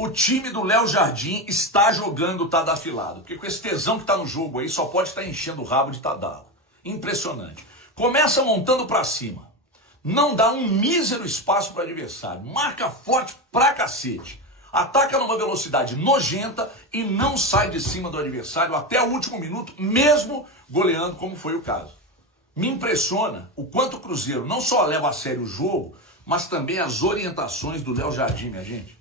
o time do Léo Jardim está jogando Tadafilado. Porque com esse tesão que tá no jogo aí, só pode estar enchendo o rabo de Tadala. Impressionante. Começa montando pra cima. Não dá um mísero espaço para o adversário. Marca forte pra cacete. Ataca numa velocidade nojenta e não sai de cima do adversário até o último minuto, mesmo goleando, como foi o caso. Me impressiona o quanto o Cruzeiro não só leva a sério o jogo, mas também as orientações do Léo Jardim, minha gente.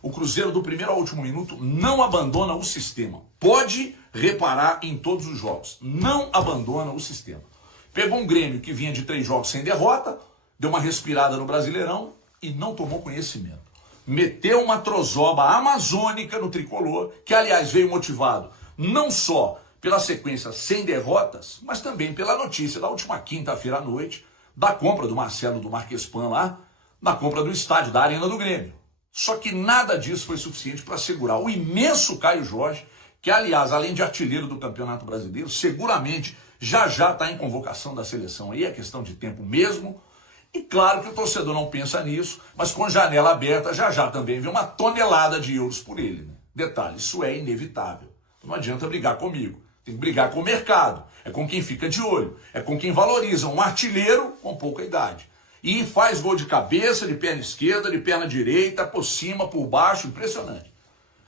O Cruzeiro, do primeiro ao último minuto, não abandona o sistema. Pode reparar em todos os jogos. Não abandona o sistema. Pegou um Grêmio que vinha de 3 jogos sem derrota, deu uma respirada no Brasileirão e não tomou conhecimento. Meteu uma trozoba amazônica no tricolor, que aliás veio motivado não só pela sequência sem derrotas, mas também pela notícia da última quinta-feira à noite, da compra do Marcelo do Marquespan lá, da compra do estádio, da Arena do Grêmio. Só que nada disso foi suficiente para segurar o imenso Caio Jorge, que aliás, além de artilheiro do Campeonato Brasileiro, seguramente já está em convocação da seleção aí, é questão de tempo mesmo. E claro que o torcedor não pensa nisso, mas com janela aberta já também vem uma tonelada de euros por ele. Né? Detalhe, isso é inevitável. Não adianta brigar comigo, tem que brigar com o mercado, é com quem fica de olho, é com quem valoriza um artilheiro com pouca idade. E faz gol de cabeça, de perna esquerda, de perna direita, por cima, por baixo, impressionante.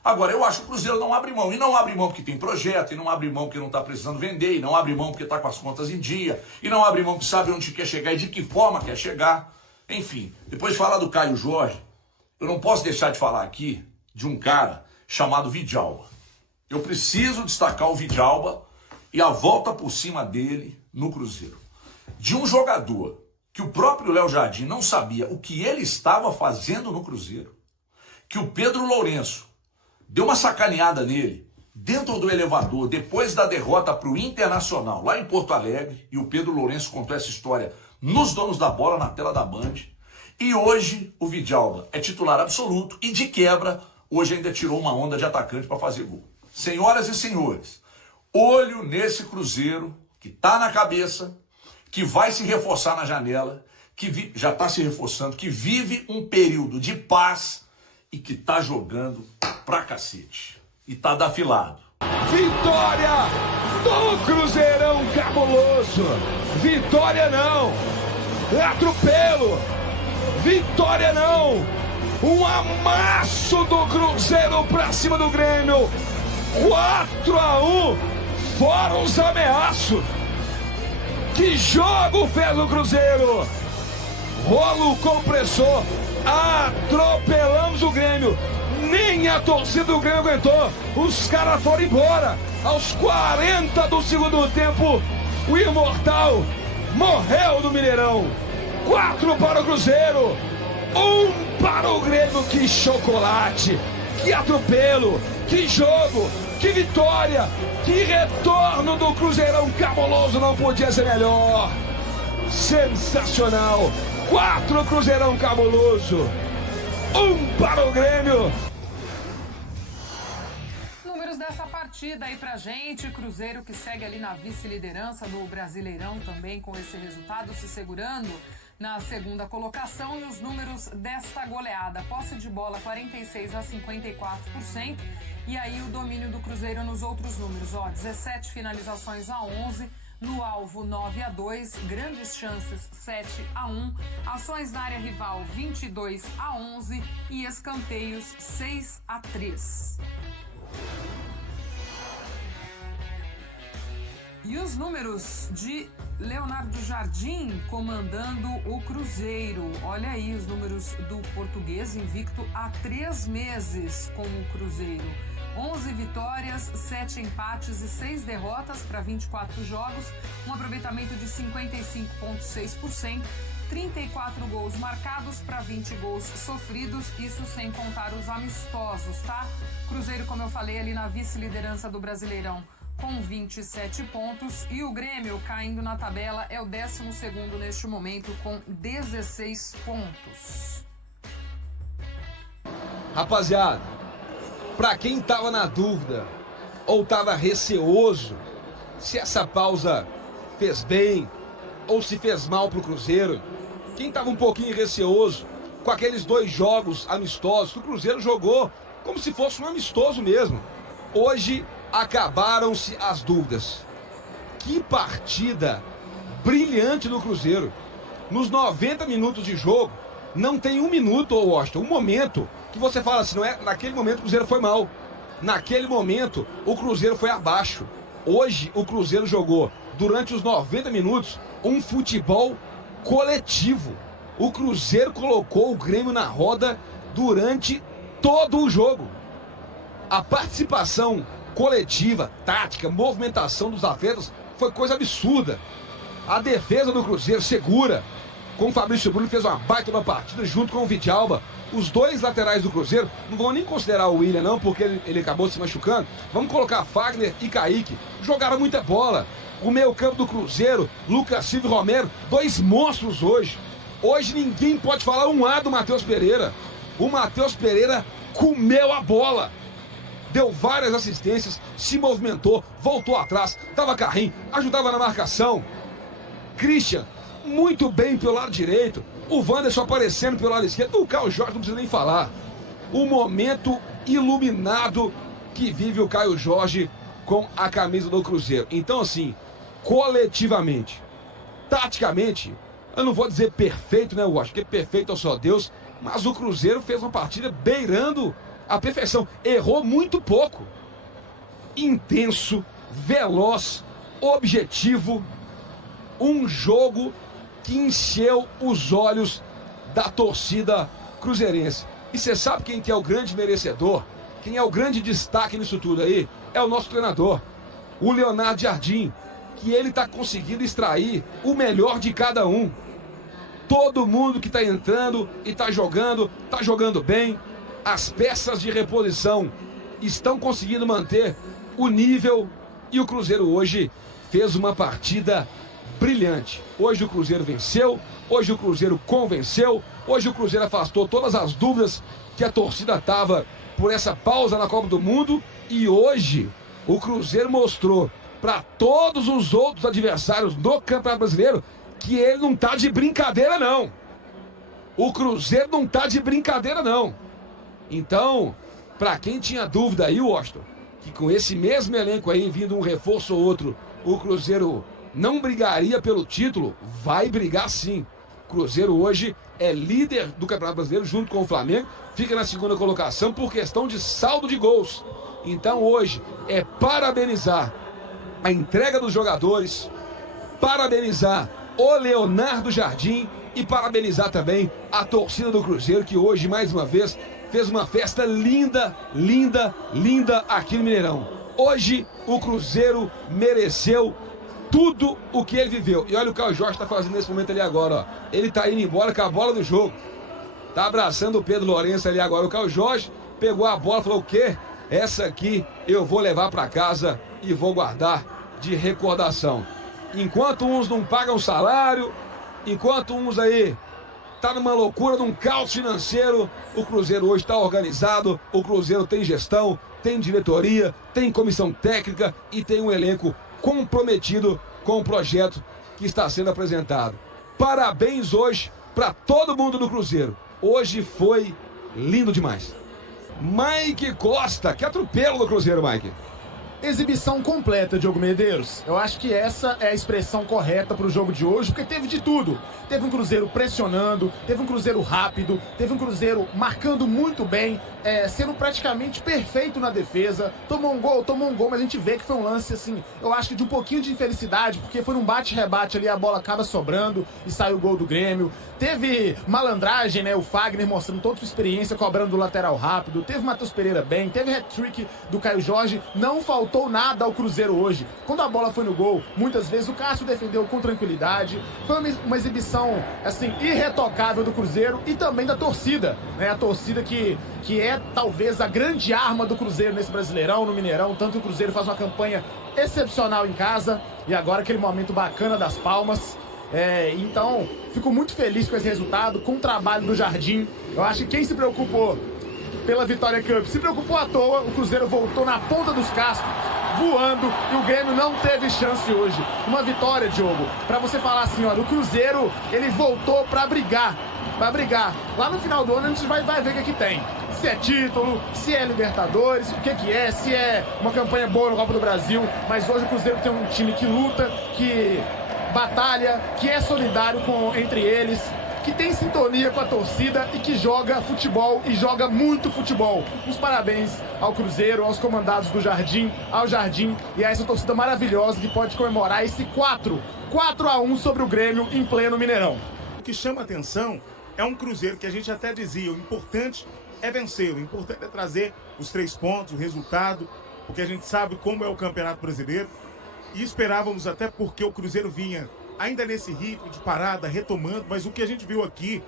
Agora, eu acho que o Cruzeiro não abre mão. E não abre mão porque tem projeto, e não abre mão porque não está precisando vender, e não abre mão porque está com as contas em dia, e não abre mão porque sabe onde quer chegar e de que forma quer chegar. Enfim, depois de falar do Caio Jorge, eu não posso deixar de falar aqui de um cara chamado Vidalba. Eu preciso destacar o Vidalba e a volta por cima dele no Cruzeiro. De um jogador que o próprio Léo Jardim não sabia o que ele estava fazendo no Cruzeiro, que o Pedro Lourenço deu uma sacaneada nele, dentro do elevador, depois da derrota para o Internacional, lá em Porto Alegre, e o Pedro Lourenço contou essa história nos Donos da Bola, na tela da Band, e hoje o Vidalba é titular absoluto, e de quebra, hoje ainda tirou uma onda de atacante para fazer gol. Senhoras e senhores, olho nesse Cruzeiro, que está na cabeça, que vai se reforçar na janela, que já está se reforçando, que vive um período de paz e que está jogando pra cacete. E tá dafilado. Vitória do Cruzeirão cabuloso. Vitória não. Atropelo. Vitória não. Um amasso do Cruzeiro pra cima do Grêmio. 4-1. Fora os ameaços. Que jogo fez o Cruzeiro. Rolo compressor. Atropelamos o Grêmio. Nem a torcida do Grêmio aguentou. Os caras foram embora. Aos 40 do segundo tempo, o imortal morreu no Mineirão. 4 para o Cruzeiro, 1 para o Grêmio. Que chocolate, que atropelo, que jogo, que vitória, que retorno do Cruzeirão cabuloso. Não podia ser melhor. Sensacional. 4 Cruzeirão cabuloso, 1 para o Grêmio. Números dessa partida aí pra gente. Cruzeiro que segue ali na vice-liderança do Brasileirão também com esse resultado, se segurando na segunda colocação. E os números desta goleada: posse de bola 46-54%. E aí o domínio do Cruzeiro nos outros números, 17 finalizações a 11. No alvo 9-2, grandes chances 7-1, ações na área rival 22-11 e escanteios 6-3. E os números de Leonardo Jardim comandando o Cruzeiro. Olha aí os números do português, invicto há 3 meses com o Cruzeiro. 11 vitórias, 7 empates e 6 derrotas para 24 jogos, um aproveitamento de 55,6%, 34 gols marcados para 20 gols sofridos, isso sem contar os amistosos, tá? Cruzeiro, como eu falei, ali na vice-liderança do Brasileirão com 27 pontos e o Grêmio caindo na tabela é o 12º neste momento com 16 pontos. Rapaziada, pra quem tava na dúvida ou tava receoso se essa pausa fez bem ou se fez mal pro Cruzeiro, quem tava um pouquinho receoso com aqueles 2 jogos amistosos, que o Cruzeiro jogou como se fosse um amistoso mesmo. Hoje acabaram-se as dúvidas. Que partida brilhante do Cruzeiro. Nos 90 minutos de jogo, não tem um minuto, Washington, um momento que você fala assim, não é? Naquele momento o Cruzeiro foi mal. Naquele momento o Cruzeiro foi abaixo. Hoje o Cruzeiro jogou, durante os 90 minutos, um futebol coletivo. O Cruzeiro colocou o Grêmio na roda durante todo o jogo. A participação coletiva, tática, movimentação dos atletas foi coisa absurda. A defesa do Cruzeiro segura, com o Fabrício Bruno, fez uma baita uma partida junto com o Vidalba. Os 2 laterais do Cruzeiro, não vão nem considerar o William não, porque ele acabou se machucando. Vamos colocar Fagner e Kaique. Jogaram muita bola. O meio campo do Cruzeiro, Lucas Silva e Romero, 2 monstros hoje. Hoje ninguém pode falar um A do Matheus Pereira. O Matheus Pereira comeu a bola. Deu várias assistências, se movimentou, voltou atrás, dava carrinho, ajudava na marcação. Christian, muito bem pelo lado direito. O Wanderson aparecendo pelo lado esquerdo. O Caio Jorge não precisa nem falar. O momento iluminado que vive o Caio Jorge com a camisa do Cruzeiro. Então, assim, coletivamente, taticamente, eu não vou dizer perfeito, né, Washington? Porque perfeito é só Deus. Mas o Cruzeiro fez uma partida beirando a perfeição. Errou muito pouco. Intenso, veloz, objetivo. Um jogo que encheu os olhos da torcida cruzeirense. E você sabe quem que é o grande merecedor? Quem é o grande destaque nisso tudo aí? É o nosso treinador, o Leonardo Jardim, que ele está conseguindo extrair o melhor de cada um. Todo mundo que está entrando e está jogando bem. As peças de reposição estão conseguindo manter o nível. E o Cruzeiro hoje fez uma partida brilhante. Hoje o Cruzeiro venceu, hoje o Cruzeiro convenceu, hoje o Cruzeiro afastou todas as dúvidas que a torcida estava por essa pausa na Copa do Mundo. E hoje o Cruzeiro mostrou para todos os outros adversários do Campeonato Brasileiro que ele não tá de brincadeira não. O Cruzeiro não tá de brincadeira não. Então, para quem tinha dúvida aí, Washington, que com esse mesmo elenco aí, vindo um reforço ou outro, o Cruzeiro não brigaria pelo título, vai brigar sim. O Cruzeiro hoje é líder do Campeonato Brasileiro junto com o Flamengo, fica na 2ª colocação por questão de saldo de gols. Então hoje é parabenizar a entrega dos jogadores, parabenizar o Leonardo Jardim e parabenizar também a torcida do Cruzeiro, que hoje mais uma vez fez uma festa linda, linda, linda aqui no Mineirão. Hoje o Cruzeiro mereceu tudo o que ele viveu. E olha o que o Jorge está fazendo nesse momento ali agora, ó. Ele está indo embora com a bola do jogo. Tá abraçando o Pedro Lourenço ali agora. O Caio Jorge pegou a bola e falou: o quê? Essa aqui eu vou levar para casa e vou guardar de recordação. Enquanto uns não pagam salário, enquanto uns aí tá numa loucura, num caos financeiro, o Cruzeiro hoje está organizado, o Cruzeiro tem gestão, tem diretoria, tem comissão técnica e tem um elenco comprometido com o projeto que está sendo apresentado. Parabéns hoje para todo mundo do Cruzeiro. Hoje foi lindo demais. Mike Costa, que atropelo do Cruzeiro, Mike. Exibição completa, Diogo Medeiros. Eu acho que essa é a expressão correta para o jogo de hoje, porque teve de tudo. Teve um Cruzeiro pressionando, teve um Cruzeiro rápido, teve um Cruzeiro marcando muito bem, sendo praticamente perfeito na defesa. Tomou um gol, mas a gente vê que foi um lance, assim, eu acho que de um pouquinho de infelicidade, porque foi num bate-rebate ali, a bola acaba sobrando e sai o gol do Grêmio. Teve malandragem, né? O Fagner mostrando toda a sua experiência, cobrando do lateral rápido. Teve o Matheus Pereira bem, teve hat-trick do Caio Jorge. Não faltou nada ao Cruzeiro hoje. Quando a bola foi no gol, muitas vezes o Cássio defendeu com tranquilidade. Foi uma exibição, assim, irretocável do Cruzeiro e também da torcida, né? A torcida que é talvez a grande arma do Cruzeiro nesse Brasileirão, no Mineirão. Tanto que o Cruzeiro faz uma campanha excepcional em casa e agora aquele momento bacana das palmas. Então, fico muito feliz com esse resultado, com o trabalho do Jardim. Eu acho que quem se preocupou pela Vitória Cup se preocupou à toa. O Cruzeiro voltou na ponta dos cascos, voando, e o Grêmio não teve chance hoje. Uma vitória, Diogo, pra você falar assim, olha, o Cruzeiro, ele voltou pra brigar. Vai brigar. Lá no final do ano a gente vai ver o que tem. Se é título, se é Libertadores, o que é, se é uma campanha boa no Copa do Brasil. Mas hoje o Cruzeiro tem um time que luta, que batalha, que é solidário entre eles, que tem sintonia com a torcida e que joga futebol e joga muito futebol. Os parabéns ao Cruzeiro, aos comandados do Jardim, ao Jardim e a essa torcida maravilhosa que pode comemorar esse 4-1 sobre o Grêmio em pleno Mineirão. O que chama atenção é um Cruzeiro que a gente até dizia, o importante é vencer, o importante é trazer os 3 pontos, o resultado, porque a gente sabe como é o Campeonato Brasileiro e esperávamos até porque o Cruzeiro vinha ainda nesse ritmo de parada, retomando, mas o que a gente viu aqui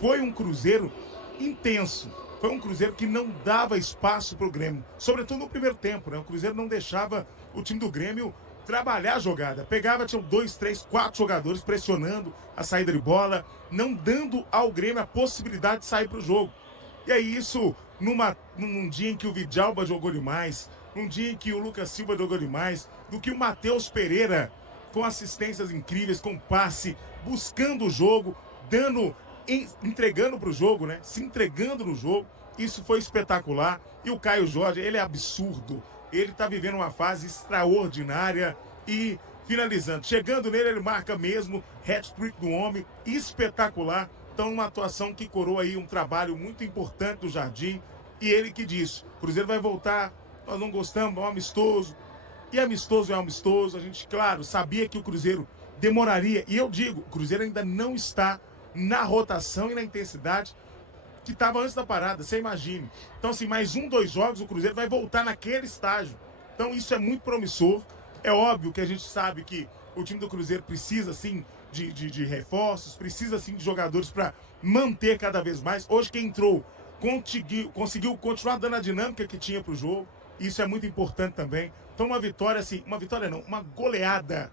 foi um Cruzeiro intenso. Foi um Cruzeiro que não dava espaço para o Grêmio, sobretudo no primeiro tempo, né? O Cruzeiro não deixava o time do Grêmio trabalhar a jogada. Pegava, tinham 2, 3, 4 jogadores pressionando a saída de bola, não dando ao Grêmio a possibilidade de sair para o jogo. E aí isso, num dia em que o Vidalba jogou demais, num dia em que o Lucas Silva jogou demais, do que o Matheus Pereira com assistências incríveis, com passe, buscando o jogo, entregando para o jogo, né? Se entregando no jogo. Isso foi espetacular. E o Caio Jorge, ele é absurdo. Ele está vivendo uma fase extraordinária e finalizando. Chegando nele, ele marca mesmo, hat-trick do homem, espetacular. Então, uma atuação que coroa aí um trabalho muito importante do Jardim. E ele que diz, o Cruzeiro vai voltar, nós não gostamos, é um amistoso. E amistoso é amistoso, a gente, claro, sabia que o Cruzeiro demoraria. E eu digo, o Cruzeiro ainda não está na rotação e na intensidade que estava antes da parada, você imagine. Então, assim, mais 1, 2 jogos, o Cruzeiro vai voltar naquele estágio. Então, isso é muito promissor. É óbvio que a gente sabe que o time do Cruzeiro precisa, sim, de reforços, precisa, sim, de jogadores para manter cada vez mais. Hoje, quem entrou conseguiu continuar dando a dinâmica que tinha para o jogo. Isso é muito importante também. Então, uma vitória, assim, uma goleada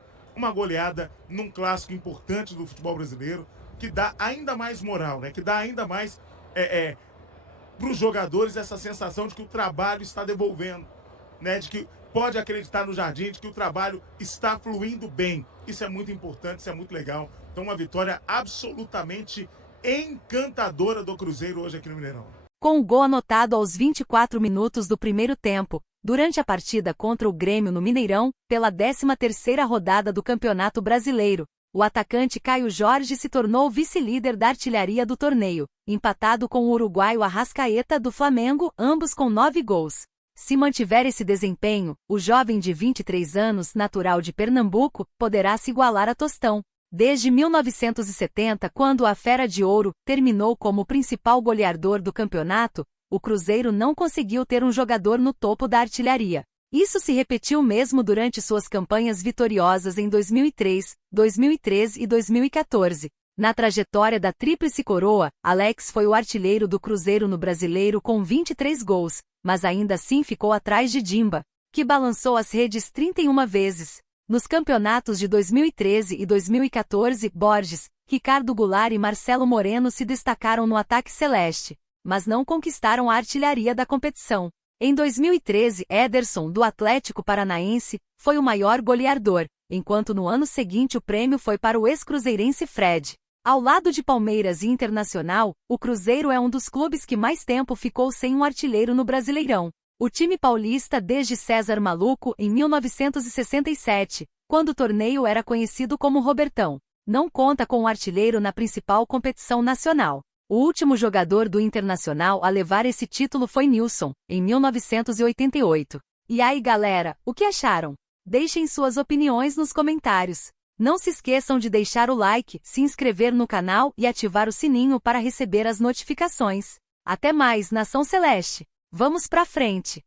num clássico importante do futebol brasileiro, que dá ainda mais moral, né? Que dá ainda mais para os jogadores essa sensação de que o trabalho está devolvendo, né? De que pode acreditar no Jardim, de que o trabalho está fluindo bem. Isso é muito importante, isso é muito legal. Então, uma vitória absolutamente encantadora do Cruzeiro hoje aqui no Mineirão. Com o gol anotado aos 24 minutos do primeiro tempo, durante a partida contra o Grêmio no Mineirão, pela 13ª rodada do Campeonato Brasileiro, o atacante Caio Jorge se tornou vice-líder da artilharia do torneio, empatado com o uruguaio Arrascaeta do Flamengo, ambos com 9 gols. Se mantiver esse desempenho, o jovem de 23 anos, natural de Pernambuco, poderá se igualar a Tostão. Desde 1970, quando a Fera de Ouro terminou como o principal goleador do campeonato, o Cruzeiro não conseguiu ter um jogador no topo da artilharia. Isso se repetiu mesmo durante suas campanhas vitoriosas em 2003, 2013 e 2014. Na trajetória da Tríplice Coroa, Alex foi o artilheiro do Cruzeiro no Brasileiro com 23 gols, mas ainda assim ficou atrás de Dimba, que balançou as redes 31 vezes. Nos campeonatos de 2013 e 2014, Borges, Ricardo Goulart e Marcelo Moreno se destacaram no ataque celeste, mas não conquistaram a artilharia da competição. Em 2013, Ederson, do Atlético Paranaense, foi o maior goleador, enquanto no ano seguinte o prêmio foi para o ex-cruzeirense Fred. Ao lado de Palmeiras e Internacional, o Cruzeiro é um dos clubes que mais tempo ficou sem um artilheiro no Brasileirão. O time paulista desde César Maluco em 1967, quando o torneio era conhecido como Robertão, não conta com um artilheiro na principal competição nacional. O último jogador do Internacional a levar esse título foi Nilson, em 1988. E aí galera, o que acharam? Deixem suas opiniões nos comentários. Não se esqueçam de deixar o like, se inscrever no canal e ativar o sininho para receber as notificações. Até mais, Nação Celeste! Vamos pra frente!